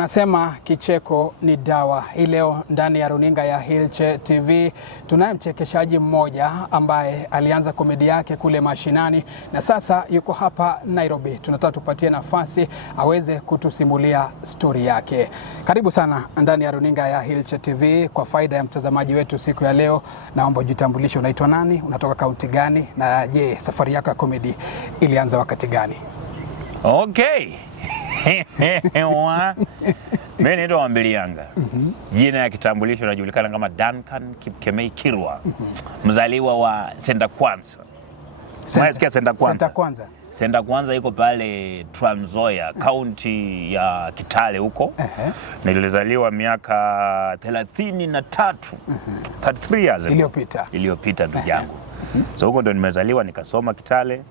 Wanasema kicheko ni dawa. Hii leo ndani ya runinga ya Hilche TV tunaye mchekeshaji mmoja ambaye alianza komedi yake kule mashinani na sasa yuko hapa Nairobi. Tunataka tupatie nafasi aweze kutusimulia stori yake. Karibu sana ndani ya runinga ya Hilche TV. Kwa faida ya mtazamaji wetu siku ya leo, naomba ujitambulishe, unaitwa nani, unatoka kaunti gani, na je, safari yako ya komedi ilianza wakati gani? Okay. Mimi naitwa Wambilianga. Jina ya kitambulisho najulikana kama Duncan Kipkemei Kirwa. Mzaliwa wa Senda Kwanza. Unasikia Senda Kwanza? Senda Kwanza. Senda Kwanza iko pale Trans Nzoia, kaunti ya Kitale huko. Nilizaliwa miaka 33. 33 years iliyopita ndugu yangu. So huko ndo nimezaliwa, nikasoma Kitale.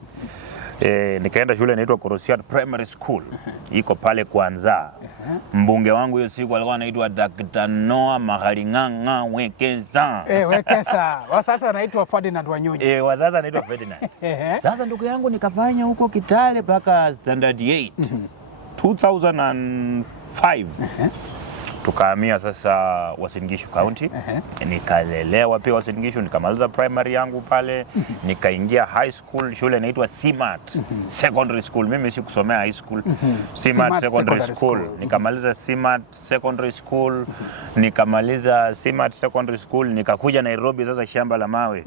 Nikaenda shule inaitwa Korosiat Primary School. Iko pale Kwanza. Mbunge wangu hiyo siku alikuwa anaitwa Dr. Noah Mahalinganga Wekesa. Wekesa. Wa sasa anaitwa Ferdinand Wanyonyi. Wa sasa anaitwa Ferdinand. Sasa ndugu yangu nikafanya huko Kitale mpaka standard 8. 2005. Tukahamia sasa Uasin Gishu County. Nikalelewa pia Uasin Gishu, nikamaliza primary yangu pale. Nikaingia high school, shule inaitwa Simat Secondary School. Mimi si kusomea high school. Simat Secondary School. Nikamaliza Simat Secondary School. Nikamaliza Simat Secondary School, nikakuja Nairobi sasa shamba la mawe.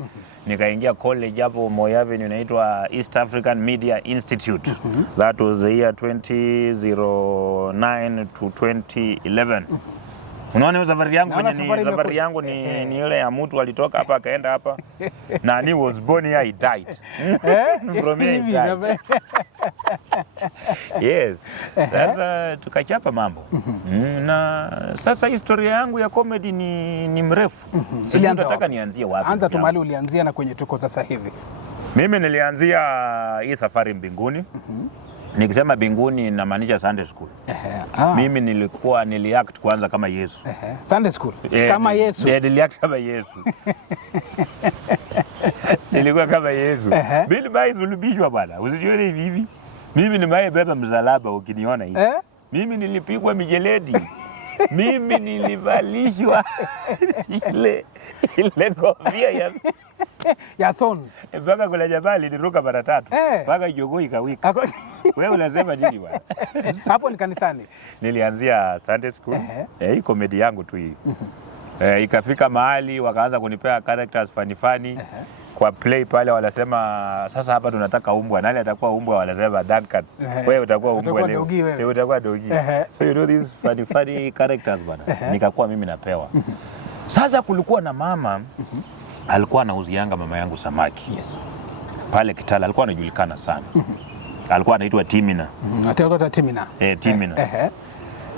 Nikaingia college hapo Moi Avenue inaitwa East African Media Institute. That was the year 2009 to 2011. Unaona safari yangu ni ile ya mtu alitoka hapa akaenda hapa. Na he was born here, he died. From here he died. Yes. Sasa tukachapa mambo. Na sasa historia yangu ya comedy ni mrefu. Sasa nataka nianzie wapi? Anza tu mahali ulianzia na kwenye tuko sasa hivi. Mimi nilianzia hii safari mbinguni. Nikisema mbinguni namaanisha Sunday school. Mimi niliact kwanza kama Yesu. Sunday school. Kama Yesu. Niliact kama Yesu. Nilikuwa kama Yesu. Bili bai sulubishwa bwana. Usijione hivi. Mimi nimebeba msalaba ukiniona hivi. Mimi nilipigwa mijeledi. Mimi nilivalishwa ile kofia ya thorns. Mpaka kula jabali niruka mara 3. Mpaka jogoo ikawika. Wewe unasema nini bwana? Hapo ni kanisani. Nilianzia Sunday school. Hii comedy yangu tu hii. Ikafika mahali wakaanza kunipea characters funny. Kwa play pale wanasema sasa hapa tunataka umbwa. Nani atakuwa umbwa? Wanasema Duncan. Wewe utakuwa umbwa leo. Wewe utakuwa dogi. So you know these funny characters bwana. Nikakuwa mimi napewa. Sasa kulikuwa na mama alikuwa anauzianga mama yangu samaki. Pale Kitale alikuwa anajulikana sana. Alikuwa anaitwa Timina. Atakuwa Timina. Timina.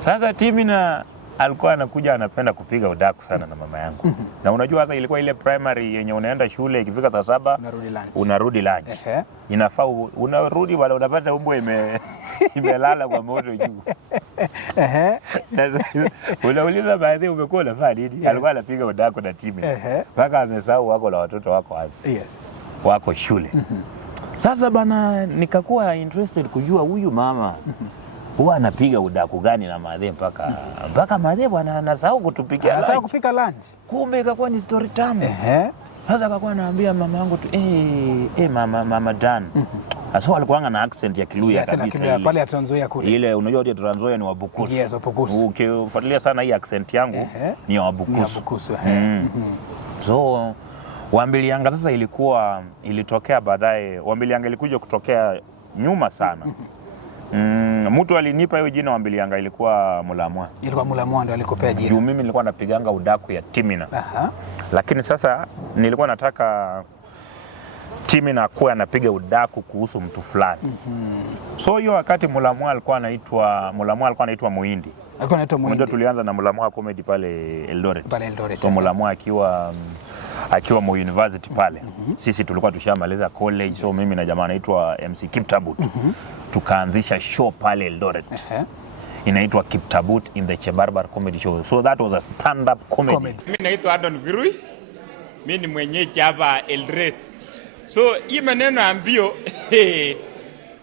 Sasa Timina alikuwa anakuja anapenda kupiga udaku sana na mama yangu. Na unajua sasa ilikuwa ile primary yenye unaenda shule ikifika saa 7 unarudi lunch. Inafaa unarudi wala unapata umbwa imelala kwa moto juu. Unauliza baadhi umekuwa unafanya nini? Alikuwa anapiga udaku na Timina. Mpaka amesahau wako na watoto wako wapi. Wako shule. Sasa bana nikakuwa interested kujua huyu mama huwa anapiga udaku gani na madhe mpaka madhe bwana anasahau kutupikia lunch. Anasahau kupika lunch. Kumbe ikakuwa ni story tamu. Sasa akakuwa anaambia mama yangu tu mama Dan. Sasa alikuwa na accent ya Kiluya kabisa ile. Pale ya Trans Nzoia kule. Ile unajua ile Trans Nzoia ni Wabukusu. Yes, Wabukusu. Ukifuatilia sana hii accent yangu ni Wabukusu. So Wambilianga sasa ilitokea baadaye. Wambilianga ilikuja kutokea nyuma sana. Mtu alinipa hiyo jina Wambilianga ilikuwa Mulamwa. Ilikuwa Mulamwa ndo alikopea jina. Juu mimi nilikuwa napiganga udaku ya Timina. Lakini sasa nilikuwa nataka Timina kuwa anapiga udaku kuhusu mtu fulani. So hiyo wakati Mulamwa alikuwa anaitwa Muhindi. Alikuwa anaitwa Muhindi. Ndio tulianza na Mulamwa comedy pale Eldoret. So Mulamwa akiwa mu university pale. Sisi tulikuwa tushamaliza college. So mimi na jamaa anaitwa MC Kiptabut. Tukaanzisha show pale Eldoret. Inaitwa Kiptabut in the Chebarbar Comedy Show. So that was a stand-up comedy. Mimi naitwa Adon Virui. Mimi ni mwenyeji hapa Eldoret. So hii maneno ya mbio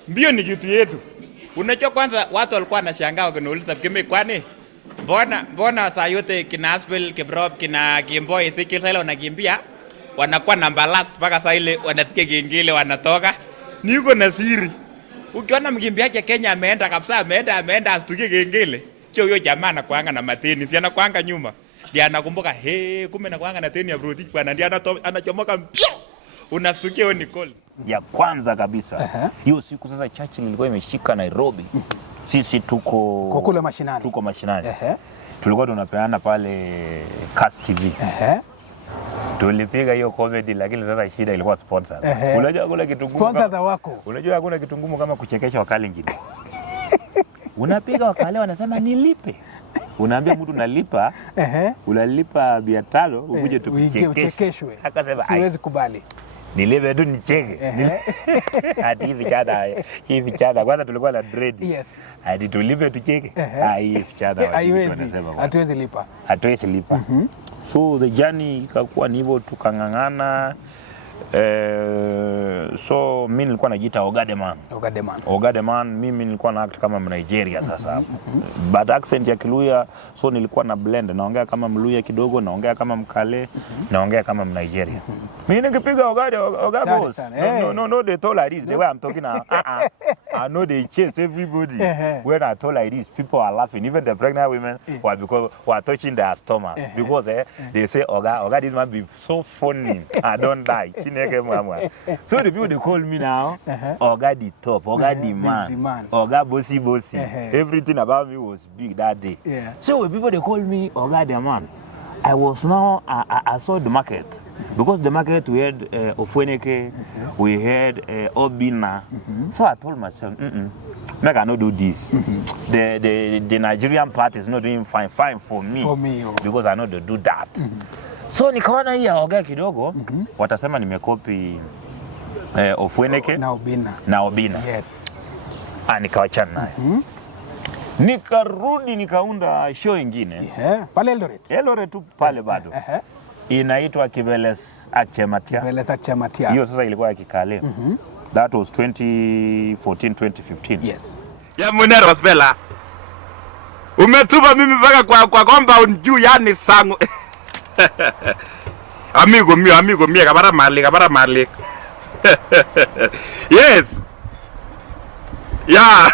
mbio ni kitu yetu. Unajua kwanza watu walikuwa wanashangaa wakiniuliza Kipkemei kwani mbona saa yote kina Aspel, Kiprop, kina Kimboy, Ezekiel Saila wanakimbia wanakuwa namba last mpaka saa ile wanasikia kengele wanatoka. Niko na siri. Ukiona mkimbiaji Kenya ameenda kabisa, ameenda astukie kengele. Huyo jamaa anakuanga na mateni, si anakuanga nyuma. Ndiye anakumbuka, kumbe nakuanga na teni ya Brotich bwana, ndiye anachomoka mpio. Unastukia wewe Nicole. Ya kwanza kabisa. Hiyo siku sasa Churchill ilikuwa imeshika Nairobi. Sisi tuko kule mashinani. Tuko mashinani. Tulikuwa tunapeana pale Cast TV. Tulipiga hiyo comedy lakini sasa shida ilikuwa sponsor. Unajua hakuna kitu ngumu. Sponsors wako. Unajua hakuna kitu ngumu kama kuchekesha Wakalenjin. Unapiga Wakale wanasema nilipe. Unaambia mtu nalipa. Unalipa 500 ukuje tukuchekeshwe. Akasema siwezi kubali. Nilipe tu nicheke. Hadi hivi chada kwanza tulikuwa na dread. Yes. Hadi tulipe tucheke. Hivi chada hatuwezi lipa. Hatuwezi lipa. So the journey ikakuwa ni hivyo tukangangana. So mimi nilikuwa najiita Ogademan. Mimi nilikuwa na act kama Nigeria sasa. But accent ya Kiluya, so nilikuwa na blend, naongea kama Mluya kidogo, naongea kama Mkale, naongea kama Nigeria. Mimi nikipiga Ogabos. No, they told like this. The way I'm talking now, I know they chase everybody. When I told like this, people are laughing. Even the pregnant women were touching their stomachs because they say, Oga, this must be so funny. I don't die. So the people they call me now, Oga the top, Oga the man, Oga bossy. Everything about me was big that day. So when people they call me Oga the man, I was now I saw the market. Because the market we had Ofweneke, we had Obina. So I told myself, I cannot do this. The Nigerian part is not doing fine for me. Because I know they do that. So nikaona hii Oga kidogo, watasema nimekopi Ofweneke na Obina. Yes. Nikawachana naye. Nikarudi nikaunda show ingine. Pale Eldoret tu pale bado. Inaitwa Kibeles Achematia. Hiyo sasa ilikuwa ya Kikale. That was 2014-2015. Yes. Ya Munero Aspela. Umetupa mimi mpaka kwa compound juu yani sangu. Amigo mio kabara malik. Yes. Yeah.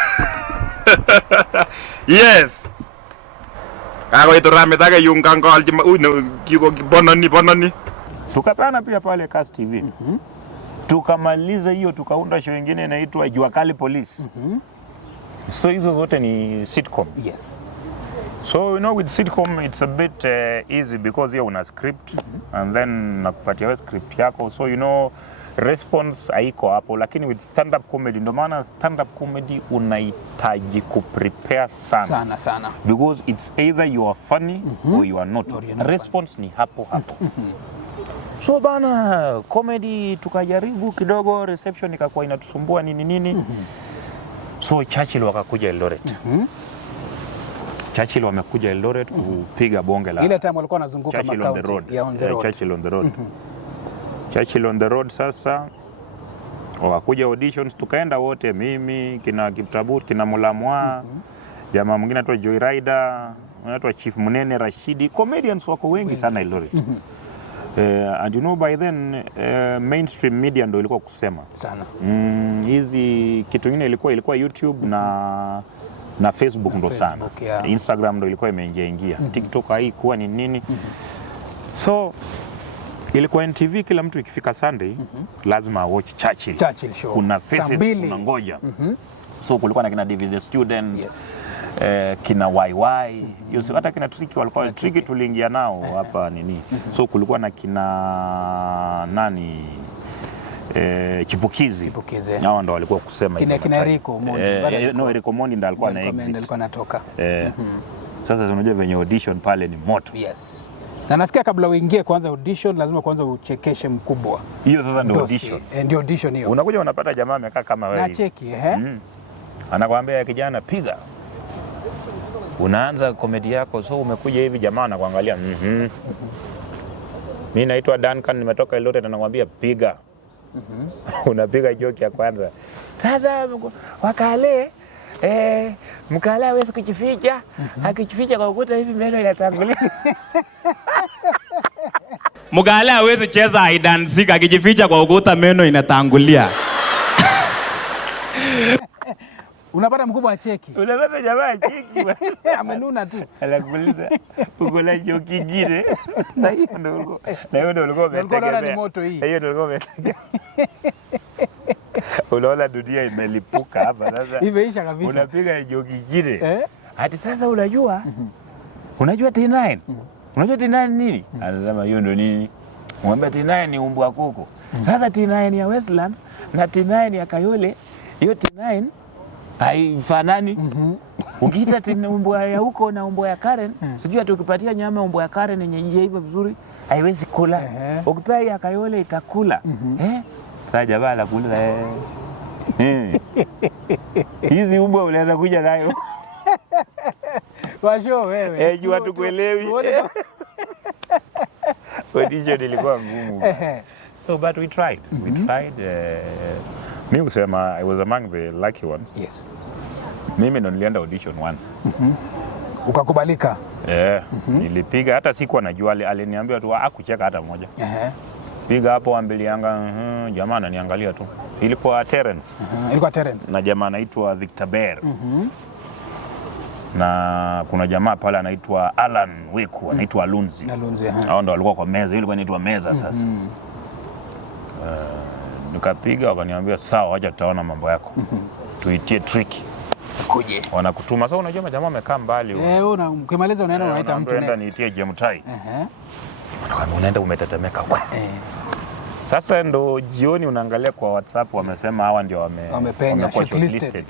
Yes. Ako ito rame taga yung kangkol kiko bononi. Tukapana pia pale Cast TV. Tukamaliza hiyo tukaunda show nyingine inaitwa Jua Kali Police. So hizo zote ni sitcom. Yes. So with sitcom it's a bit easy because here una script and then nakupatia script yako, so response haiko hapo, lakini with stand up comedy ndio maana stand up comedy unahitaji kuprepare sana because it's either you are funny or you are not. Response funny. Ni hapo. So bana comedy tukajaribu kidogo, reception ikakuwa inatusumbua nini. So Churchill wakakuja Eldoret. Churchill wamekuja Eldoret kupiga bonge la. Ile time walikuwa wanazunguka makaunti on the road. Churchill on the road. Churchill on the road sasa. Wakakuja auditions tukaenda wote, mimi kina Kiptabut, kina Mulamwa, jamaa mwingine anaitwa Joy Rider, anaitwa Chief Munene Rashidi. Comedians wako wengi sana Eldoret. And by then mainstream media ndio ilikuwa kusema sana. Hizi kitu kingine ilikuwa YouTube na Facebook ndo sana. Instagram ndo ilikuwa imeingia. TikTok haikuwa ni nini. So ilikuwa NTV, kila mtu ikifika Sunday lazima watch Churchill show. Kuna faces unangoja. So kulikuwa na kina David the Student. Yes. Kina YY. Hata kina Tricky walikuwa Tricky tuliingia nao hapa nini. So kulikuwa na kina nani Chipukizi. Hao ndo walikuwa kusema hizo. Kina Rico Mondi. Rico Mondi ndo alikuwa na exit. Alikuwa anatoka. Sasa unajua venye audition pale ni moto. Yes. Na nasikia kabla uingie kwanza audition lazima kwanza uchekeshe mkubwa. Hiyo sasa ndio audition. Ndio audition hiyo. Unakuja unapata jamaa amekaa kama wewe. Na cheki Anakuambia kijana piga. Unaanza komedi yako, so umekuja hivi jamaa anakuangalia. Mimi naitwa Duncan, nimetoka Eldoret, anakuambia piga. Unapiga joke ya kwanza. Sasa Wakale mkale hawezi kujificha, akijificha kwa ukuta hivi meno inatangulia. Mkale hawezi cheza hide and seek, akijificha kwa ukuta meno inatangulia. Unapata mkubwa acheki. Unapata jamaa acheki. Amenuna tu. Anakuuliza uko na joki gire. Na hiyo ndio ulikuwa umetegemea. Ni moto hii. Hiyo ndio ulikuwa umetegemea. Unaona dunia imelipuka hapa sasa. Imeisha kabisa. Unapiga joki gire. Hadi sasa unajua? Unajua T9? Unajua T9 nini? Anasema hiyo ndio nini? Mwambie T9 ni umbwa kuku. Sasa T9 ya Westlands na T9 ya Kayole, hiyo T9 haifanani. Ukiita tena umbwa ya huko na umbwa ya Karen, sijui tukipatia nyama umbwa ya Karen yenye hivyo vizuri, haiwezi kula. Ukipea ya Kayole itakula. Sasa jamaa anakula hizi umbwa unaweza kuja nayo. Kwa show wewe. Jua tukuelewi. Audition ilikuwa ngumu. So but we tried. We tried. Mimi kusema I was among the lucky ones. Yes. Mimi ndo nilienda audition once. Ukakubalika? Nilipiga hata sikuwa najua, aliniambia tu hakucheka hata moja. Piga hapo ambilianga, jamaa ananiangalia tu. Ilikuwa Terence. Ilikuwa Terence. Na jamaa anaitwa Victor Bear. Na kuna jamaa pale anaitwa Alan Wiku, anaitwa Alunzi. Hao ndo walikuwa kwa meza, ilikuwa inaitwa meza sasa. Nikapiga wakaniambia sawa, acha tutaona mambo yako. Tuitie tricky. Kuje. Wanakutuma. Sasa unajua majamaa wamekaa mbali. Ukimaliza unaenda unaita mtu next. Niitie Jemutai. Unaenda umetetemeka. Sasa ndo jioni unaangalia kwa WhatsApp wamesema hawa ndio wamepenya shortlisted.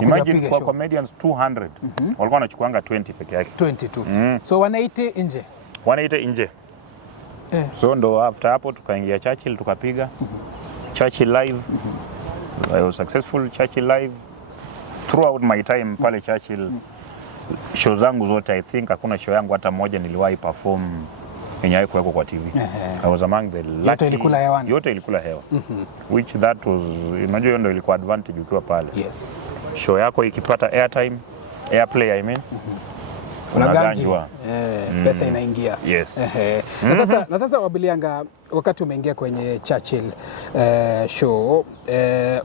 Imagine kwa comedians 200 walikuwa wanachukuanga 20 peke yake. 20 tu. So wanaite nje. Wanaite nje. So ndo after hapo tukaingia Churchill tukapiga. Churchill live. I was successful Churchill live. Throughout my time pale Churchill, show zangu zote I think hakuna show yangu hata moja niliwahi perform yenye haikuwekwa kwa TV. I was among the lucky. Yote ilikula hewani. Yote ilikula hewa. Which that was, unajua ndio ilikuwa advantage ukiwa pale. Yes. Show yako ikipata airtime, airplay I mean. Unaganjwa. Pesa inaingia. Yes. Na sasa Wabilianga, wakati umeingia kwenye Churchill show,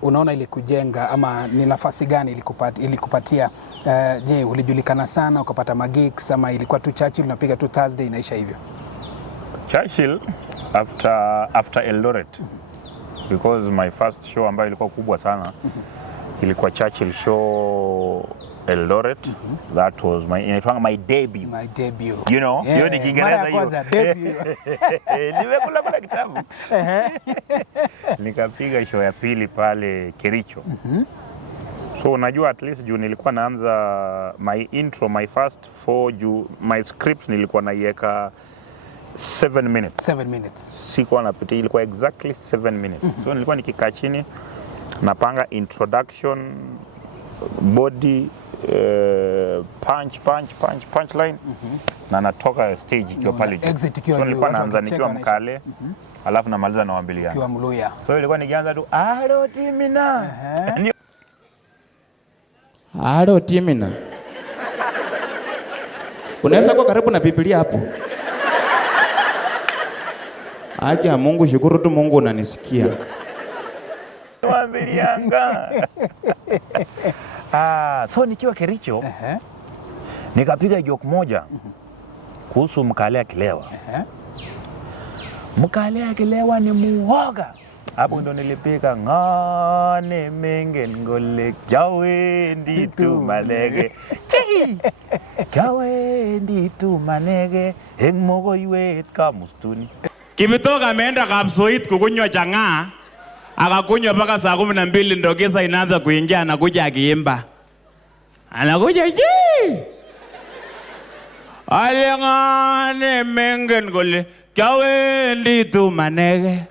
unaona ilikujenga ama ni nafasi gani ilikupatia? Je, ulijulikana sana ukapata magigs ama ilikuwa tu Churchill unapiga tu Thursday inaisha hivyo? Churchill after Eldoret, because my first show ambayo ilikuwa kubwa sana ilikuwa Churchill show Eldoret. That was my debut. My debut. You know, hiyo ni Kiingereza hiyo. Mara ya kwanza debut. Nimekula kitabu. Nikapiga show ya pili pale Kericho. So unajua at least juu nilikuwa naanza my intro, my first 4 juu my script nilikuwa naiweka 7 minutes. 7 minutes. Sikuwa napitia, ilikuwa exactly 7 minutes. So nilikuwa nikikaa chini napanga introduction, body, punchline na natoka stage ikiwa pale juu. Exit ikiwa so nilikuwa naanza nikiwa Mkale, alafu namaliza na Wambilianga. Ikiwa Mluya. So ilikuwa nikianza tu Alo Timina. Alo Timina. Unaweza kuwa karibu na Biblia hapo. Acha Mungu, shukuru tu Mungu unanisikia. Wambilianga. So nikiwa Kericho, nikapiga joke moja kuhusu Mkale akilewa. Mkale akilewa ni muoga. Hapo ndo nilipiga ngane mengen ngole jawe nditu manege. Jawe nditu manege hengmogo iwet kamustuni. Kibitoka ameenda Kapsoit kukunywa chang'aa, akakunywa mpaka saa 12 ndo kisa inaanza kuingia, anakuja akiimba. Anakuja ji. Alengane mengen gole kawendi tu manege.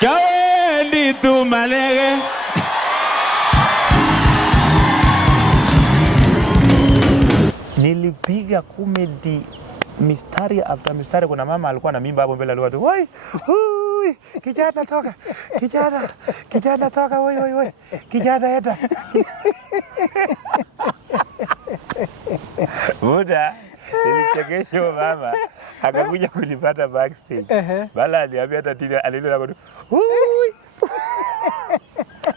Kawendi tu manege. Nilipiga comedy mistari after mistari. Kuna mama alikuwa na mimba hapo mbele, alikuwa tu wai ui, kijana toka, kijana toka, oi, kijana enda. Muda nilichekesho mama akakuja kunipata backstage. Bala aliambia hata Tina alienda kwa ui.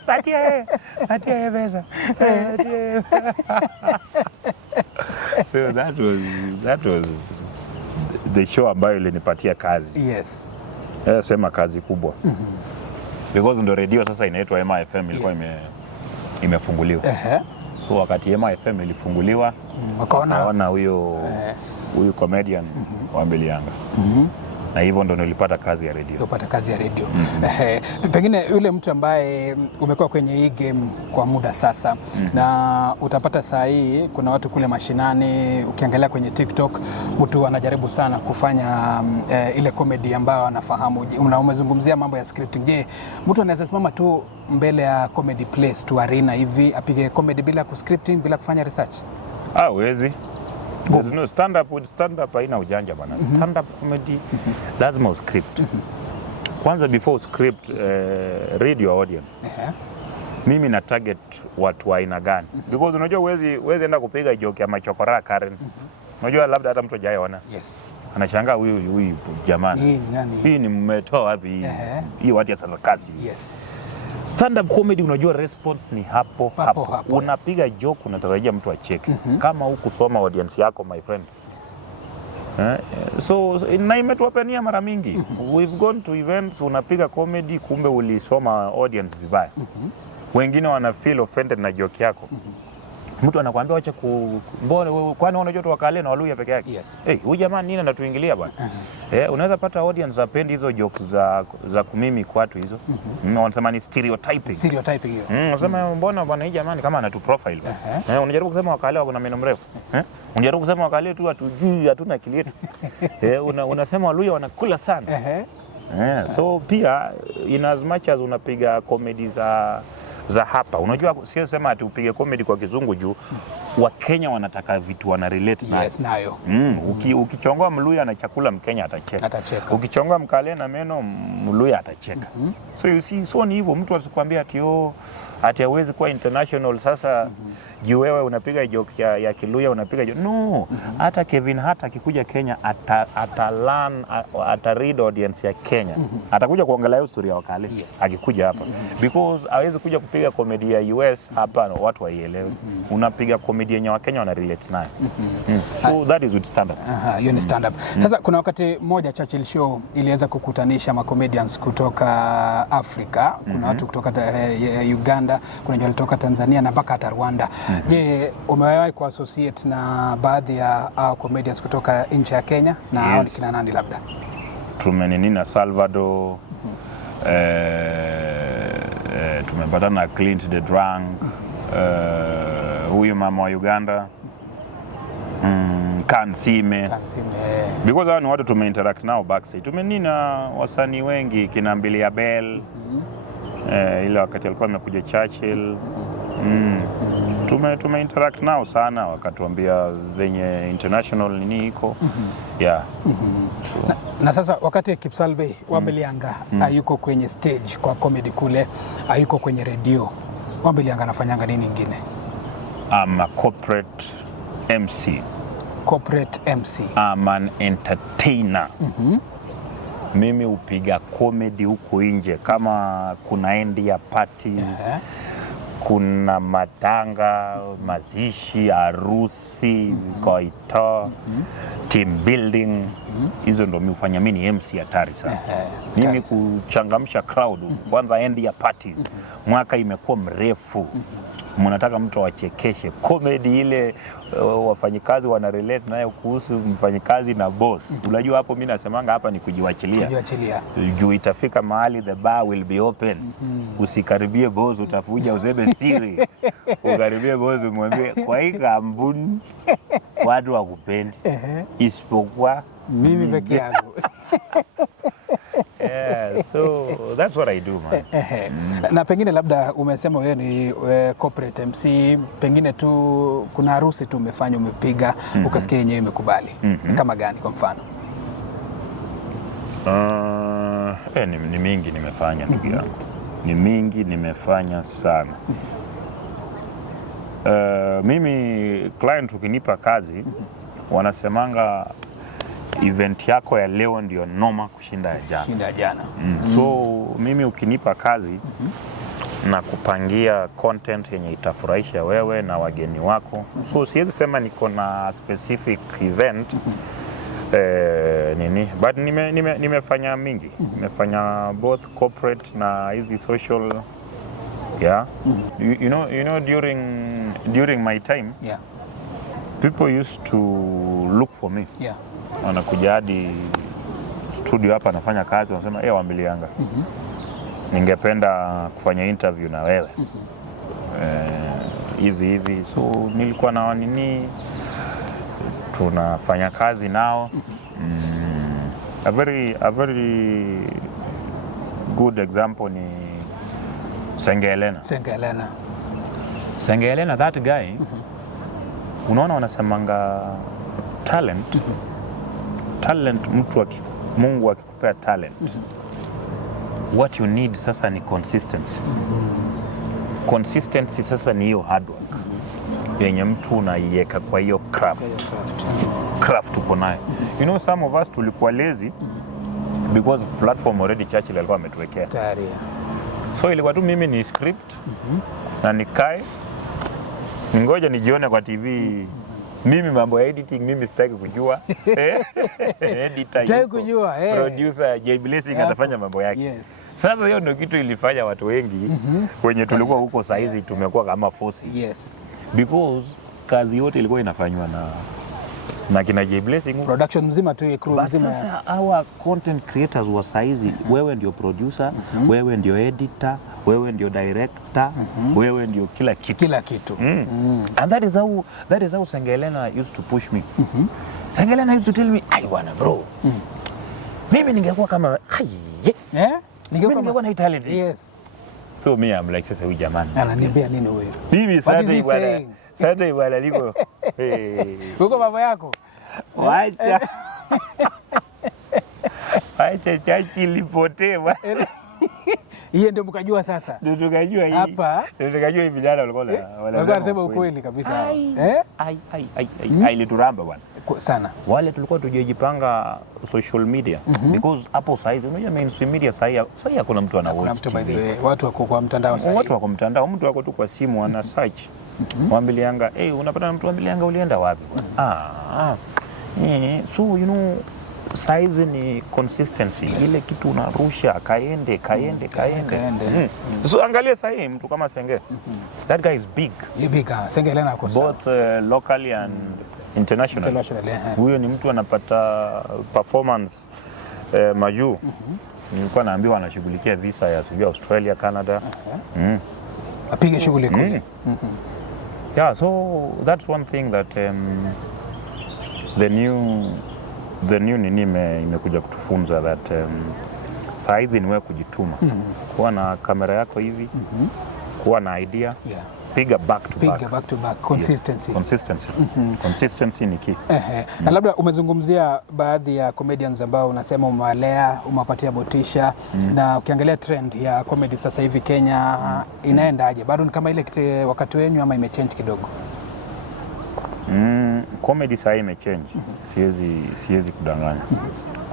Patia pesa. So that was the show ambayo ilinipatia kazi. Yes. Sema kazi kubwa. Because ndo radio sasa inaitwa MFM ilikuwa imefunguliwa. So wakati MFM ilifunguliwa, wakaona huyo comedian wa Mbelianga. Na hivyo ndo nilipata kazi ya radio. Nilipata kazi ya radio. Pengine yule mtu ambaye umekuwa kwenye hii game kwa muda sasa, na utapata saa hii kuna watu kule mashinani, ukiangalia kwenye TikTok, mtu anajaribu sana kufanya ile comedy ambayo anafahamu. Umezungumzia mambo ya scripting. Je, mtu anaweza simama tu mbele ya comedy place tu arena hivi apige comedy bila kuscripting, bila kufanya research? Huwezi. There's no stand up haina ujanja bana. Stand up comedy lazima uscript. Kwanza before script, read your audience. Mimi na target watu wa aina gani? Because unajua huwezi enda kupiga joke ya machokora Karen. Unajua labda hata mtu hajaona. Yes. Anashangaa huyu jamani. Hii ni mmetoa wapi? Hii watu ya sarakasi. Yes. Stand up comedy unajua response ni hapo. Unapiga joke unatarajia mtu acheke. Kama hukusoma audience yako my friend. So na imetuapenia mara mingi. We've gone to events, unapiga comedy kumbe ulisoma audience vibaya. Wengine wana feel offended na joke yako. Mtu anakuambia acha mbona kwani unajua tu wakale na Waluya peke yake. Yes. Huyu jamaa nini anatuingilia bwana? Unaweza pata audience hapendi hizo jokes za kumimi kwatu hizo. Wanasema ni stereotyping. Stereotyping hiyo. Unasema mbona bwana hii jamani kama anatu profile bwana. Unajaribu kusema wakale wako na meno mrefu. Unajaribu kusema wakale tu hatujui hatuna akili yetu. Unasema Waluya wanakula sana. So pia in as much as unapiga comedy za hapa. Unajua sio sema ati upige comedy kwa kizungu juu Wakenya wanataka vitu wana relate nayo. Yes, nayo. Ukichongoa Mluya na chakula Mkenya atacheka. Ukichongoa Mkale na meno Mluya atacheka. So you see, so ni hivyo mtu asikwambia ati hawezi kuwa international sasa juu wewe unapiga joke ya Kiluya unapiga joke. No, hata Kevin Hart akikuja Kenya ata-read audience ya Kenya. Atakuja kuongelea hiyo story ya Wakale akikuja hapa. Because hawezi kuja kupiga comedy ya US hapa watu waielewe. Unapiga comedy yenye Wakenya wana relate nayo. So that is with stand up. Hiyo ni stand up. Sasa kuna wakati mmoja Churchill Show iliweza kukutanisha comedians kutoka Afrika, kuna watu kutoka Uganda, kuna wale kutoka Tanzania na mpaka hata Rwanda. Je, umewahi kuassociate na baadhi ya comedians kutoka nchi ya Kenya na hao ni kina nani labda? Tumenini na Salvador, tumepatana na Clint the Drunk, huyu mama wa Uganda, Kansime. Because hao ni watu tumeinteract nao backstage. Tumenini na wasanii wengi kina Mbili ya Bell, ile wakati alikuwa amekuja Churchill. Tumeinteract nao sana wakatuambia venye international nini iko. Na sasa wakati Kipsalvei wa Mbelianga hayuko kwenye stage kwa comedy kule, hayuko kwenye radio, wa Mbelianga anafanyanga nini nyingine? I'm a corporate MC. Corporate MC. I'm an entertainer. Mimi upiga comedy huko nje kama kuna India parties, kuna matanga, mazishi, harusi, koito, team building. Hizo ndo mimi hufanya. Mimi ni MC hatari sana. Mimi kuchangamsha crowd. Kwanza India parties. Mwaka imekuwa mrefu. Mnataka mtu awachekeshe. Comedy ile wafanyikazi wana relate nayo kuhusu mfanyikazi na boss. Unajua hapo mimi nasemanga hapa ni kujiwachilia. Juu itafika mahali the bar will be open. Usikaribie boss, utafuja useme siri. Ukaribie boss umwambie kwa hii kampuni watu wakupendi. Isipokuwa mimi peke yangu. So that's what I do, man. Na pengine labda umesema wewe ni corporate MC, pengine tu kuna harusi tu umefanya umepiga, ukasikia yenyewe imekubali. Kama gani kwa mfano? Ni mingi nimefanya ndugu yangu. Ni mingi nimefanya sana. Mimi client ukinipa kazi wanasemanga event yako ya leo ndio noma kushinda ya jana. So mimi ukinipa kazi na kupangia content yenye itafurahisha wewe na wageni wako. So siwezi sema niko na specific event but nimefanya mingi. Nimefanya both corporate na hizi social. Yeah. You know during my time, people used to look for me. Yeah. Wanakuja hadi studio hapa nafanya kazi, wanasema Wambilianga, ningependa kufanya interview na wewe. Hivi. So nilikuwa na wanini, tunafanya kazi nao. A very good example ni Senge Helena, that guy. Unaona wanasemanga talent. Mungu akikupea talent. What you need sasa ni consistency. Consistency sasa ni hiyo hard work. Yenye mtu unaiweka kwa hiyo craft uko nayo. You know, some of us tulikuwa lazy because platform already Churchill alikuwa ametuwekea. So ilikuwa tu mimi ni script na nikae ningoja nijione kwa TV. Mimi mambo ya editing mimi sitaki kujua. Editor kujua, producer Jay Blessing atafanya mambo yake. Yes. Sasa hiyo ndio kitu ilifanya watu wengi wenye tulikuwa huko saizi tumekuwa kama force. Yes. Because kazi yote ilikuwa inafanywa na kina Jay Blessing. Production mzima tu, crew mzima. Sasa our content creators wa saizi, wewe ndio producer, wewe ndio editor, wewe ndio director, wewe ndio kila kitu. And that is how Senge Helena used to push me. Senge Helena used to tell me, "I wanna bro. Mimi ningekuwa kama ningekuwa na talent." Yes. So me I'm like, sasa huyu jamani. Ananiambia nini huyo? Mimi Saturday bwana liko. Uko baba yako? Wacha chachi lipotee bwana. Hiyo ndio mkajua sasa. Ndio tukajua hii. Hapa. Ndio tukajua hivi vijana walikuwa wanasema ukweli kabisa. Ilituramba bwana. Sana. Wale tulikuwa tujijipanga social media because hapo saizi unajua mainstream media sasa hakuna mtu ana watch. Kuna mtu by the way, watu wako kwa mtandao sasa. Watu wako mtandao, mtu wako tu kwa simu ana search. Wambilianga, unapata mtu Wambilianga ulienda wapi bwana? So you know size ni consistency. Yes. Ile kitu unarusha kaende. So angalia sasa mtu kama Senge. That guy is big. Big. Senge Helena ako both locally and internationally. Huyo ni mtu anapata performance majuu. Nilikuwa naambiwa anashughulikia visa ya Australia, Canada. Apige shughuli kule. Yeah, so that's one thing that the new nini imekuja kutufunza that saizi ni wewe kujituma. Kuwa na kamera yako hivi, kuwa na idea, piga back to back. Consistency. Yes. Consistency ni key. Na labda umezungumzia baadhi ya comedians ambao unasema umewalea, umewapatia motisha, na ukiangalia trend ya comedy sasa hivi Kenya inaendaje? Bado ni kama ile wakati wenu ama imechange kidogo? Comedy sasa imechange. Siwezi kudanganya.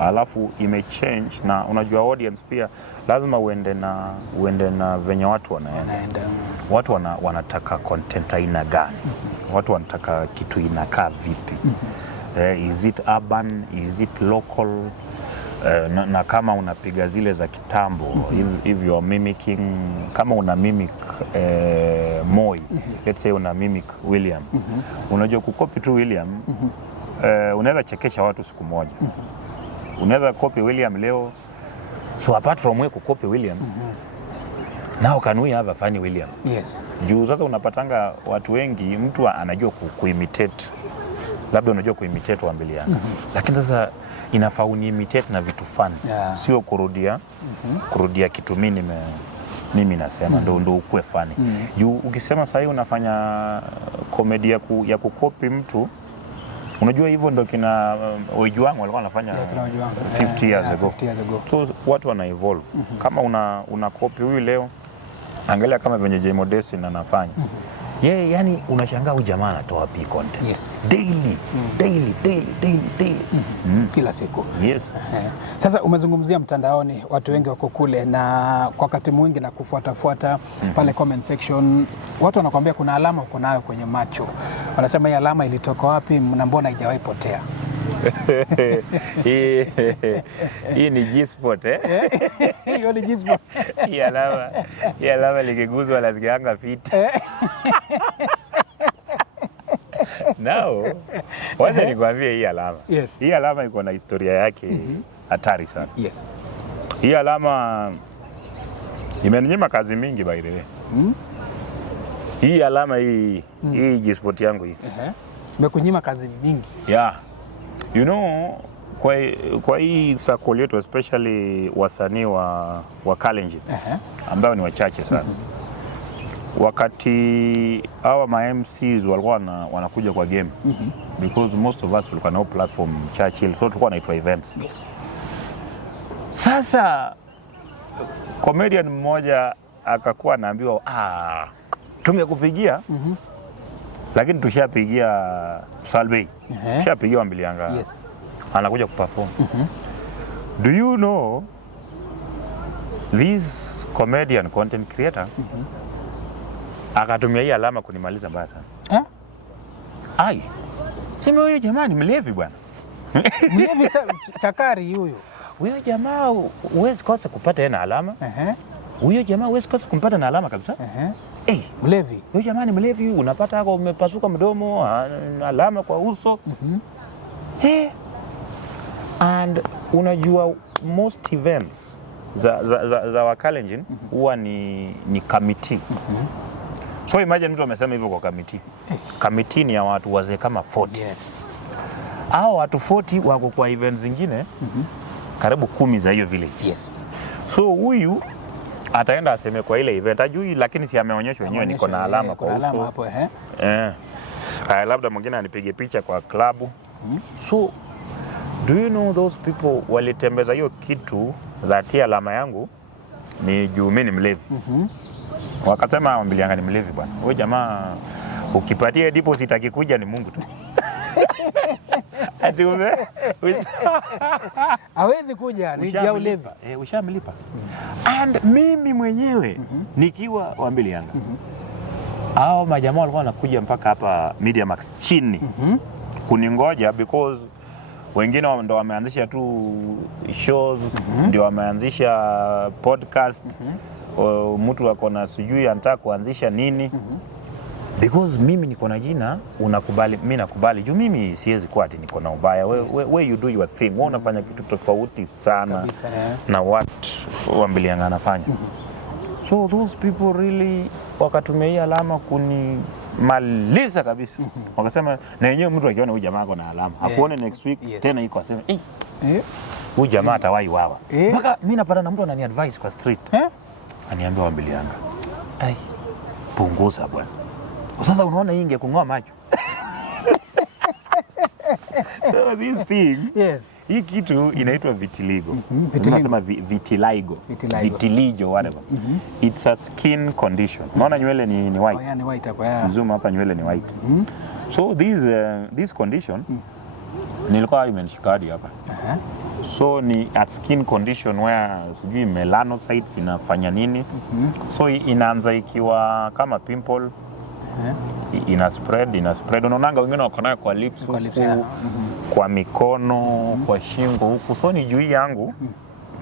Alafu imechange na unajua audience pia lazima uende na venye watu wanaenda. Watu wanataka content aina gani? Watu wanataka kitu inakaa vipi? Is it urban? Is it local? Na kama unapiga zile za kitambo, if you are mimicking, kama una mimic Moi, let's say una mimic William. Unajua kukopi tu William, unaweza chekesha watu siku moja. Unaweza copy William leo. So apart from we kukopi William, now can we have a funny William? Yes. Juu sasa unapatanga watu wengi, mtu anajua kuimitate. Labda unajua kuimitate Wambilianga. Lakini sasa inafaa uniimitate na vitu fun. Sio kurudia kitu mimi nasema ndo ukue funny. Juu ukisema sasa unafanya comedy ya kukopi mtu, Unajua hivyo ndo kina Ojwang walikuwa wanafanya 50 years ago. So watu wana evolve. Kama una copy huyu leo, angalia kama venye J Modesti anafanya. Yeye yani unashangaa huyu jamaa anatoa wapi content. Yes. Daily. Kila siku. Yes. Sasa umezungumzia mtandaoni, watu wengi wako kule na kwa wakati mwingi na kufuata pale comment section, watu wanakuambia kuna alama uko nayo kwenye macho. Wanasema hii alama ilitoka wapi na mbona haijawahi potea? Hii ni G-spot Hiyo ni G-spot. Hii alama likiguzwa lazima fit. Now, wacha nikwambie hii alama. Yes. Hii alama iko na historia yake hatari sana. Yes. Hii alama imeninyima kazi mingi by the way. Hii alama hii G-spot yangu hii. Imekunyima kazi mingi. Yeah. You know, kwa hii circle yetu especially wasanii wa Kalenjin ambao ni wachache sana. Wakati hawa ma MCs walikuwa wanakuja kwa game because most of us walikuwa na platform Churchill, so tulikuwa naitwa events. Yes. Sasa comedian mmoja akakuwa anaambiwa tungekupigia lakini tushapigia Salvei, tushapigia Wambilianga. Yes. Anakuja kuperform. Do you know this comedian content creator akatumia hii alama kunimaliza mbaya sana. Ai. Sema huyo jamaa ni mlevi bwana. Mlevi chakari huyo. Huyo jamaa huwezi kosa kupata na alama. Huyo jamaa huwezi kosa kumpata na alama kabisa. Mlevi. Huyo jamaa ni mlevi, unapata hako umepasuka mdomo, alama kwa uso. And unajua most events za Wakalenjin huwa ni committee. So imagine mtu amesema hivyo kwa committee. Committee ni ya watu wazee kama 40. Yes. Hao watu 40 wako kwa events zingine karibu 10 za hiyo village. Yes. So huyu ataenda aseme kwa ile event ajui, lakini si ameonyeshwa wenyewe niko na alama kwa uso. Alama hapo labda mwingine anipige picha kwa klabu. So do you know those people walitembeza hiyo kitu that alama yangu ni juu mimi ni mlevi. Wakasema Wambilianga ni mlevi bwana. Wewe jamaa ukipatia deposit akikuja ni Mungu tu. Ati hawezi kuja ni ya ulevi. Ushamlipa. And mimi mwenyewe nikiwa Wambilianga. Hao majamaa walikuwa wanakuja mpaka hapa Media Max chini. Kuningoja because wengine ndo wameanzisha tu shows, ndio wameanzisha podcast. Mtu wako na sijui anataka kuanzisha nini. Because mimi niko na jina, unakubali, mimi nakubali. Juu mimi siwezi kuwa ati niko na ubaya. Where you do your thing, wewe unafanya kitu tofauti sana kabisa, na what Wambilianga anafanya. So those people really wakatumia hii alama kunimaliza kabisa. Wakasema na yenyewe mtu akiona huyu jamaa ako na alama, hakuone next week tena iko asema huyu jamaa atawahi wawa. Mpaka mimi napata na mtu anani advice kwa street. Aniambia Wambilianga, ai punguza bwana. Sasa unaona hii ingekung'oa macho. So this thing, hii kitu inaitwa vitiligo. Tunasema vitiligo. Vitiligo whatever. It's a skin condition. Unaona nywele ni white. Ni white hapa. Zoom hapa nywele ni white. So this condition nilikuwa imenishikadi hapa. So ni a skin condition where sijui melanocytes inafanya nini. So inaanza ikiwa kama pimple. Ina spread. Unaonanga wengine wako nayo kwa lips huku, kwa mikono, kwa shingo huku. So ni juu yangu,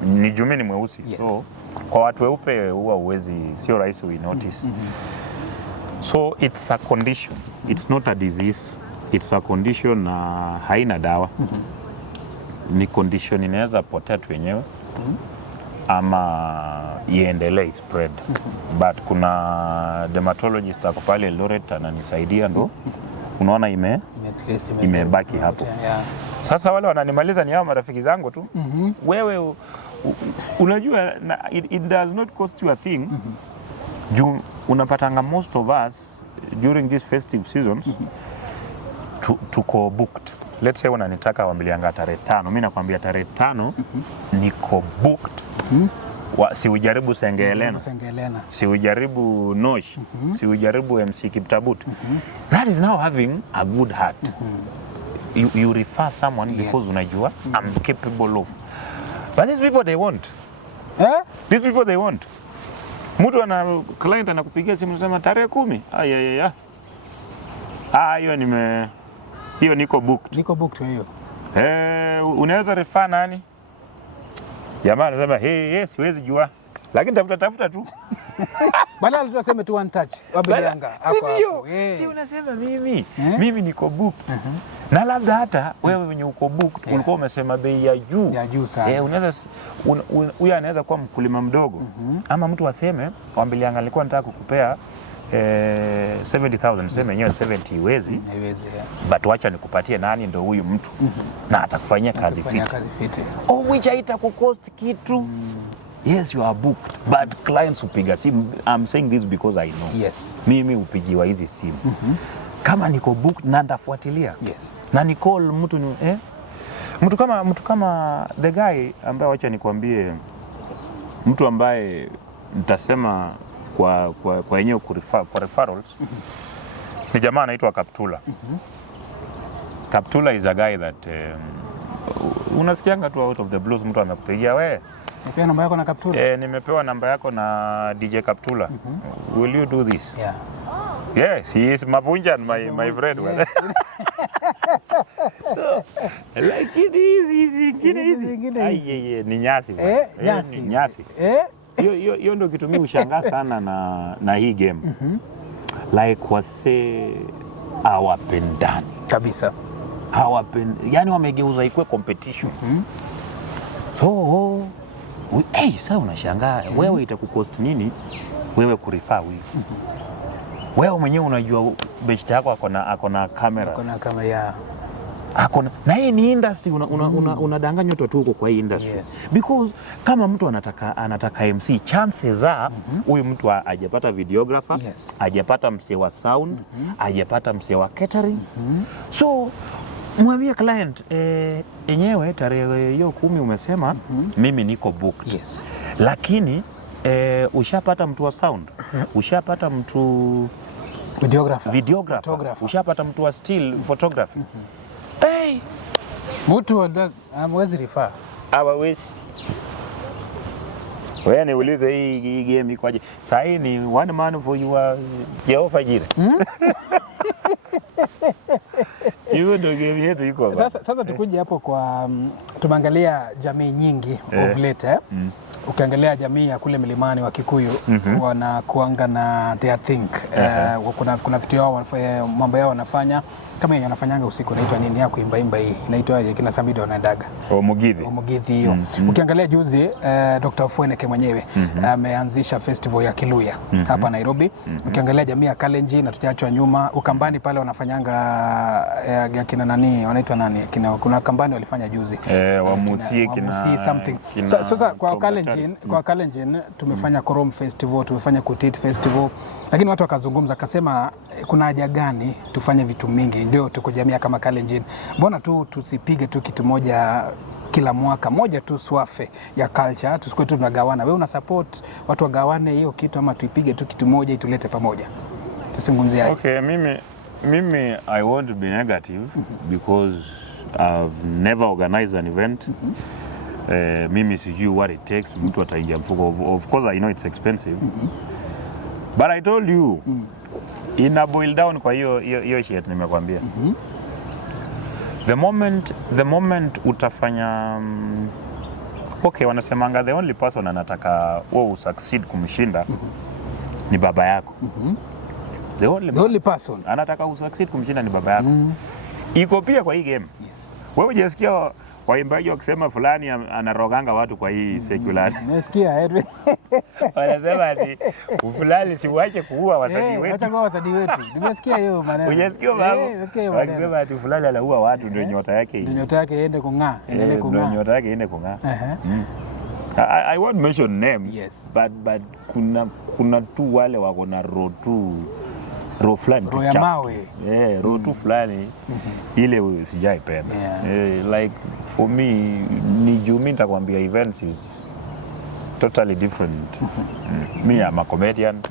ni juu mimi ni mweusi. So kwa watu weupe huwa uwezi, sio rahisi we notice. So it's a condition. It's not a disease. It's a condition na haina dawa. Ni condition inaweza potea tu yenyewe ama iendelee spread. But kuna dermatologist hapo pale Eldoret ananisaidia ndo unaona imebaki hapo. Sasa wale wananimaliza ni hao marafiki zangu tu. Wewe unajua it does not cost you a thing. Juu unapatanga most of us during this festive seasons tuko booked. let's say unanitaka Wambilianga tarehe 5, mimi nakwambia tarehe 5 niko booked. Si ujaribu Sengelena, si ujaribu Nosh, si ujaribu MC Kiptabut. That is now having a good heart. You refer someone because unajua I'm capable of. But these people they want. These people they want. Mtu ana client anakupigia simu unasema tarehe 10. Hiyo niko booked. Niko booked hiyo. Unaweza refer nani? Jamaa anasema siwezi jua. Lakini tafuta tu. Bala tunasema tu one touch. Wambilianga hapo. Si unasema mimi niko booked. Na labda hata wewe wenye uko booked ulikuwa umesema bei ya juu. Ya juu sana. Unaweza huyu anaweza kuwa mkulima mdogo. Ama mtu aseme Wambilianga alikuwa anataka kukupea 70,000, sema yenyewe 70 iwezi. But wacha nikupatie nani ndo huyu mtu. Na atakufanyia kazi fiti. Which haitakucost kitu. Yes, you are booked, but clients upiga simu. I'm saying this because I know. Yes. Mimi upigiwa hizi simu. Kama niko booked na ndafuatilia. Yes. Na ni call mtu mtu kama the guy ambaye wacha nikwambie, mtu ambaye nitasema kwa yenyewe kwa referrals. Ni jamaa anaitwa Kaptula. Kaptula is a guy that unasikianga tu out of the blues mtu amekupigia wewe. Nimepewa namba yako na Kaptula? Nimepewa namba yako na DJ Kaptula. Will you do this? Yeah. Yes, he is Mavunjan, my friend. Yes. So, like it is. Ni nyasi. Nyasi. Hiyo ndio kitu mimi ushangaa sana na hii game. Like wase hawapendani. Kabisa. Yani wamegeuza ikue competition. Sasa unashangaa wewe itakucost nini wewe kurefer huyu? Wewe mwenyewe unajua best yako akona kamera. Na hii ni industry unadanganywa tu huko kwa hii industry. Yes. Because kama mtu anataka MC, chances are huyu mtu hajapata videographer, hajapata msee wa sound, hajapata msee wa catering. So mwambie client enyewe tarehe hiyo 10 umesema mimi niko booked. Yes. Lakini ushapata mtu wa sound, ushapata mtu videographer, ushapata mtu wa still photography. Mtu amwezi refer. Hawawezi. Wewe niulize hii game ikoje? Sasa hii ni one man for your Jehova jina. Hiyo ndio game yetu iko. Sasa tukuje hapo kwa tumeangalia jamii nyingi of late. Ukiangalia jamii ya kule milimani wa Kikuyu wanakuanga na their think. Kuna vitu yao mambo yao wanafanya kama yenye wanafanyanga usiku, inaitwa nini ya kuimba hii, inaitwa kina Samido wanaendaga Omugithi hiyo. Ukiangalia juzi Dr. Ofweneke mwenyewe ameanzisha festival ya Kiluya hapa Nairobi. Ukiangalia jamii ya Kalenjin na tujaachwa nyuma, Ukambani pale wanafanyanga ya kina nani wanaitwa nani, kuna Kambani walifanya juzi Wamusi something. Sasa kwa Kalenjin tumefanya Korom Festival, tumefanya Kutit Festival, lakini watu wakazungumza akasema kuna haja gani tufanye vitu mingi? Ndio tuko jamii kama Kalenjin, mbona tu tusipige tu kitu moja kila mwaka, moja tu swafe ya culture, tusikue tu tunagawana. Wewe una support watu wagawane hiyo kitu ama tuipige tu kitu moja itulete pamoja? Tusingumzie. Okay, mimi I want to be negative because I've never organized an event. Mimi sijui what it takes mtu ataingia mfuko. Of course I know it's expensive. But I told you ina boil down kwa hiyo shit nimekwambia. The moment utafanya okay, wanasemanga the only person anataka wewe succeed kumshinda ni baba yako. The only person anataka usucceed kumshinda ni baba yako. Iko pia kwa hii game. Yes. Wewe hujasikia waimbaji wakisema fulani anaroganga watu kwa hii secular. Nasikia Edwin. Wanasema ati fulani si uache kuua wasanii wetu. Acha kwa wasanii wetu. Nimesikia hiyo maneno. Hujasikia baba? Wakisema ati fulani anaua watu ndio nyota yake hii. Ndio nyota yake iende kung'aa, endelee kung'aa. Ndio nyota yake iende kung'aa. I won't mention names. Yes. But kuna tu wale wako na roho tu roho fulani roho ya mawe. roho tu fulani ile sijaipenda. Like for me ni juu mimi nitakwambia events is totally different. Me I'm a comedian.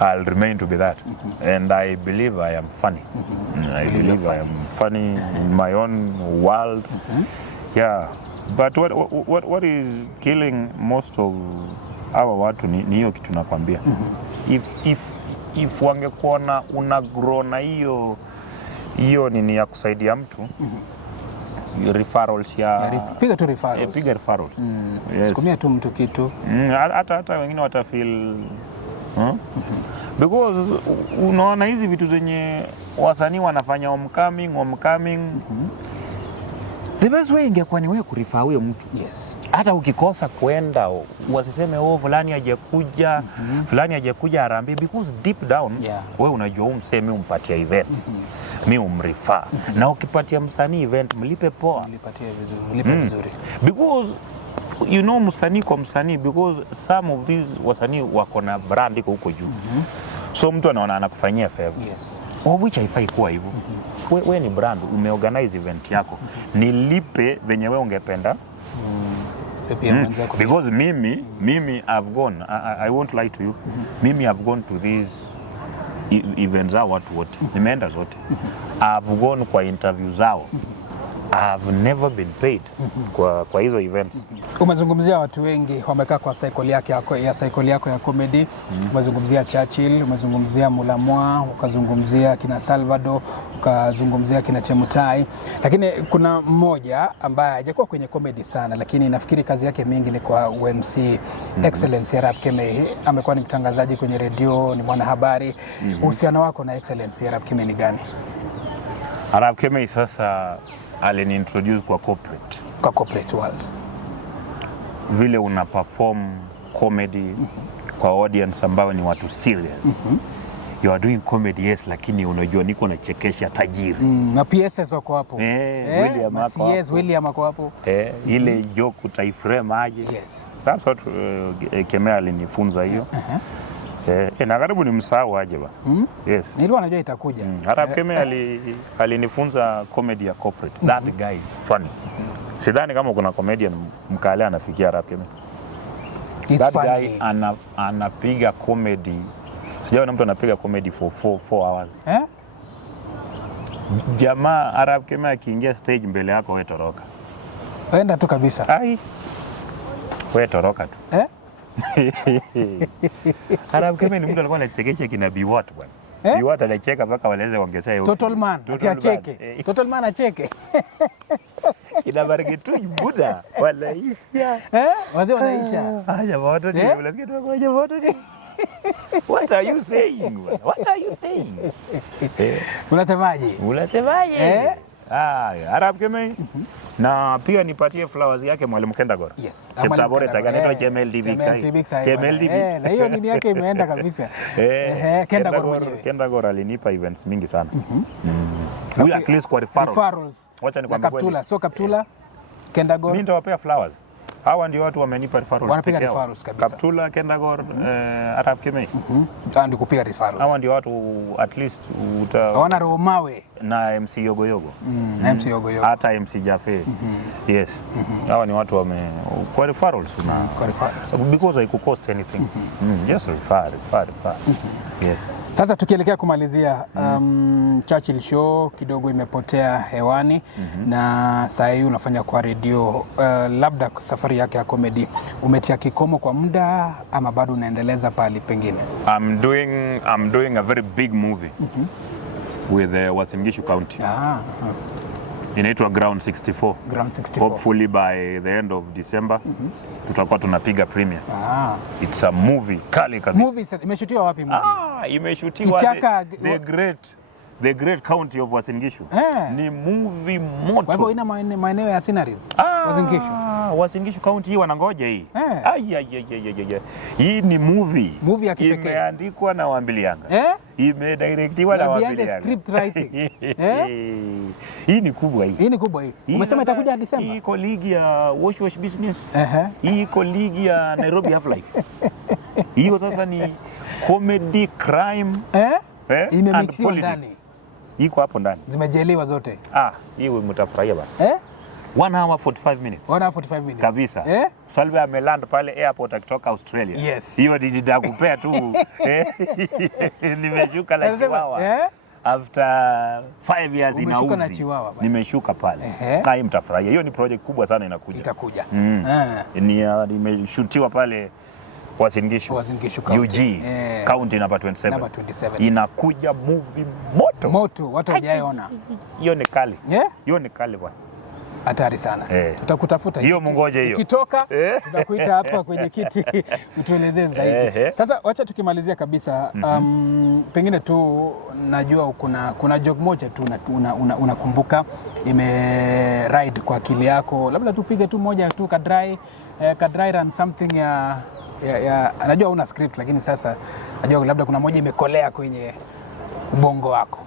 I'll remain to be that. And I believe I am funny. I believe I am funny in my own world. Yeah. But what is killing most of hawa watu ni hiyo kitu nakwambia. If wangekuona una grow na hiyo nini ya kusaidia mtu, referrals piga tu referrals. Piga referrals. Yes. Sikumia tu mtu kitu. Hata wengine watafeel because unaona hizi vitu zenye wasanii wanafanya homecoming. The best way ingekuwa ni wewe kurifa huyo mtu. Yes. Hata ukikosa kwenda wasiseme fulani hajakuja, fulani hajakuja harambee, because deep down wewe unajua mseme umpatia events. Mimi umrifa. Na ukipatia msanii event mlipe poa. Mlipe vizuri. Because you know msanii kwa msanii, because some of these wasanii wako na brand iko huko juu. So mtu anaona anakufanyia favor. Yes. Of which haifai kuwa hivyo. Wewe ni brand, umeorganize event yako. Nilipe venye wewe ungependa. Because mimi I've gone, I won't lie to you. Mimi I've gone to these events zao watu wote. Nimeenda zote. I've gone kwa interview zao. I've never been paid kwa hizo events. Umezungumzia watu wengi wamekaa kwa cycle yako ya comedy. Umezungumzia Churchill, umezungumzia Mulamwa, ukazungumzia kina Salvador, ukazungumzia kina Chemutai. Lakini kuna mmoja ambaye hajakuwa kwenye comedy sana, lakini nafikiri kazi yake mingi ni kwa UMC, Excellence Arap Kemei. Amekuwa ni mtangazaji kwenye redio, ni mwanahabari. Uhusiano wako na Excellence Arap Kemei ni gani? Arap Kemei sasa aliniintroduce kwa corporate world. Vile una perform comedy kwa audience ambao ni watu serious. You are doing comedy, yes, lakini unajua niko nachekesha tajiri. Na PSS wako hapo. William ako hapo. Ile joke utaiframe aje. Yes. That's what Kemei alinifunza hiyo. Na karibu ni msahau aje ba. Yes. Nilikuwa najua itakuja. Arap Kemei alinifunza comedy ya corporate. That guy is funny. Sidhani kama kuna comedian mkale anafikia Arap Kemei. That guy anapiga comedy. Sijaona mtu anapiga comedy for 4 hours. Jamaa Arap Kemei akiingia stage mbele yako wewe toroka. Waenda tu kabisa. Ai. Wewe toroka tu. Arap Kemei ni mtu alikuwa anachekesha kina Biwot bwana. Biwot anacheka mpaka waleze ongezea hiyo. Total man acheke. Total man acheke. Kina Margetu buda wanaisha. Wazee wanaisha. Haya watu ni mlaki tu kwa watu ni. What are you saying? What are you saying? Unasemaje? Arap Kemei. Na pia nipatie flowers yake Mwalimu Kendagor. Yes. Cheptabore taganeto Chemel TV. Na hiyo nini yake imeenda kabisa. Kendagor alinipa events mingi sana. Huyu at least kwa referrals. Wacha nikwambie Kaptula, so Kaptula, Kendagor. Mimi nitawapea flowers. Hawa ndio watu wamenipa referrals. Wanapiga referrals kabisa. Kaptula, Kendagor, Arap Kemei. Ndio kupiga referrals. Hawa ndio watu at least wana roho mawe na MC Yogoyogo. Na MC Yogoyogo. Hata MC Jafe. Yes. Hawa ni watu kwa referrals na kwa referrals. So because I could cost anything. Just refer. Yes. Sasa tukielekea kumalizia Churchill Show kidogo imepotea hewani na saa hii unafanya kwa redio, labda safari yake ya comedy umetia kikomo kwa muda ama bado unaendeleza pale pengine? I'm doing a very big movie with Uasin Gishu County. Inaitwa Ground 64. Hopefully by the end of December tutakuwa tunapiga premiere. It's a movie kali kabisa. Movie imeshutiwa wapi movie? Imeshutiwa the great county of Uasin Gishu. Ni movie moto. Kwa hivyo ina maeneo ya sceneries Uasin Gishu. Uasin Gishu County hii wanangoja hii. Hii ni movie ya kipekee. Imeandikwa na Wambilianga. Imedirectiwa na Wambilianga. Script writing. Hii ni kubwa hii. Umesema itakuja December. Hii iko ligi ya wash business. Hii iko ligi ya Nairobi Half Life. Hiyo sasa ni comedy, crime, Imemixiwa ndani. Iko hapo ndani. Zimejeliwa zote. Hii mtafurahia bana. 1 hour 45 minutes. 1 hour 45 minutes. Kabisa. Salve ameland pale airport akitoka Australia. Yes. Hiyo nitakupea tu. Nimeshuka la Chihuahua. After 5 years inauzi. Nimeshuka pale. Na hii mtafurahia. Hiyo ni project kubwa sana inakuja. Itakuja. Nimeshutiwa pale Uasin Gishu UG county number 27. Inakuja movie moto watu hawajaona. Hiyo ni kali. Hiyo ni kali bwana. Hatari sana. Tutakutafuta hiyo, mungoje hiyo. Ukitoka tutakuita hapa kwenye kiti utuelezee zaidi. Sasa wacha tukimalizia kabisa, pengine tu najua kuna joke moja tu unakumbuka ime ride kwa akili yako, labda tupige tu moja tu ka dry run something ya najua una script, lakini sasa najua labda kuna moja imekolea kwenye ubongo wako.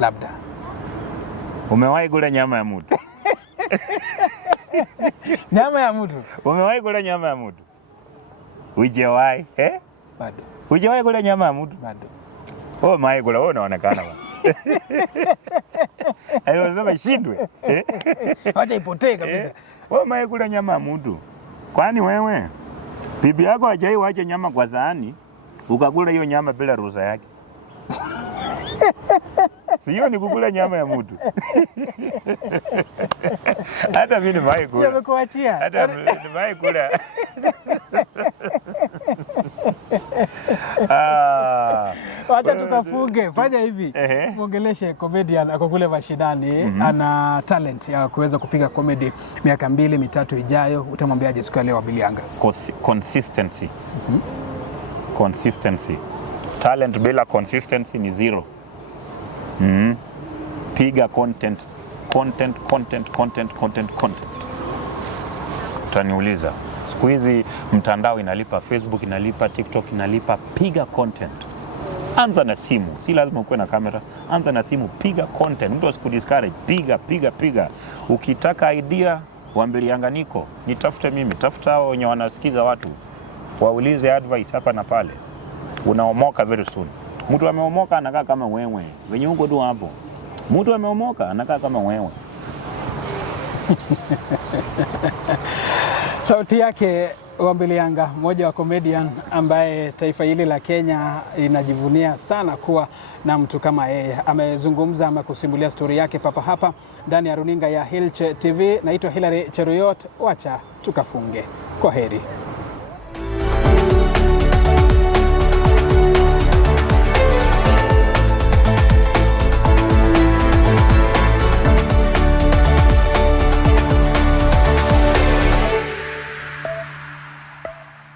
Labda umewahi kula nyama ya mtu? Nyama ya mtu? Umewahi kula nyama ya mtu? Hujawahi? Bado. Hujawahi kula nyama ya mtu? Bado. Umewahi kula? Wewe unaonekana bwana. Hayo sasa shindwe. Acha ipotee kabisa. Wewe umewahi kula nyama ya mtu? Kwani wewe bibi yako hajai wacha nyama kwa sahani ukakula hiyo nyama bila ruhusa yake? Sio ni kukula nyama ya mtu. Hata mimi nimewahi kula. Nimekuachia. Hata nimewahi kula. Wacha tukafunge. Fanya hivi. Muongeleshe comedian ako kule mashinani, ana talent ya kuweza kupiga comedy miaka 2-3 ijayo. Utamwambiaje siku ya leo Bilianga? Consistency. Consistency. Talent bila consistency ni zero. Piga content. Utaniuliza, siku hizi mtandao inalipa, Facebook inalipa, TikTok inalipa. Piga content. Anza na simu, si lazima ukuwe na kamera. Anza na simu, piga content. Mtu asikudiscourage, piga. Ukitaka idea, Bilianga niko, nitafute mimi, tafuta hao wenye wanasikiza watu, waulize advice hapa na pale. Unaomoka very soon. Mtu ameomoka anakaa kama wewe. Wenye huko tu hapo. Mtu ameomoka anakaa kama wewe. Sauti yake Bilianga, mmoja wa comedian ambaye taifa hili la Kenya linajivunia sana kuwa na mtu kama yeye. Amezungumza ama kusimulia stori yake papa hapa ndani ya runinga ya Hilche TV. Naitwa Hilary Cheruyot. Wacha tukafunge. Kwaheri.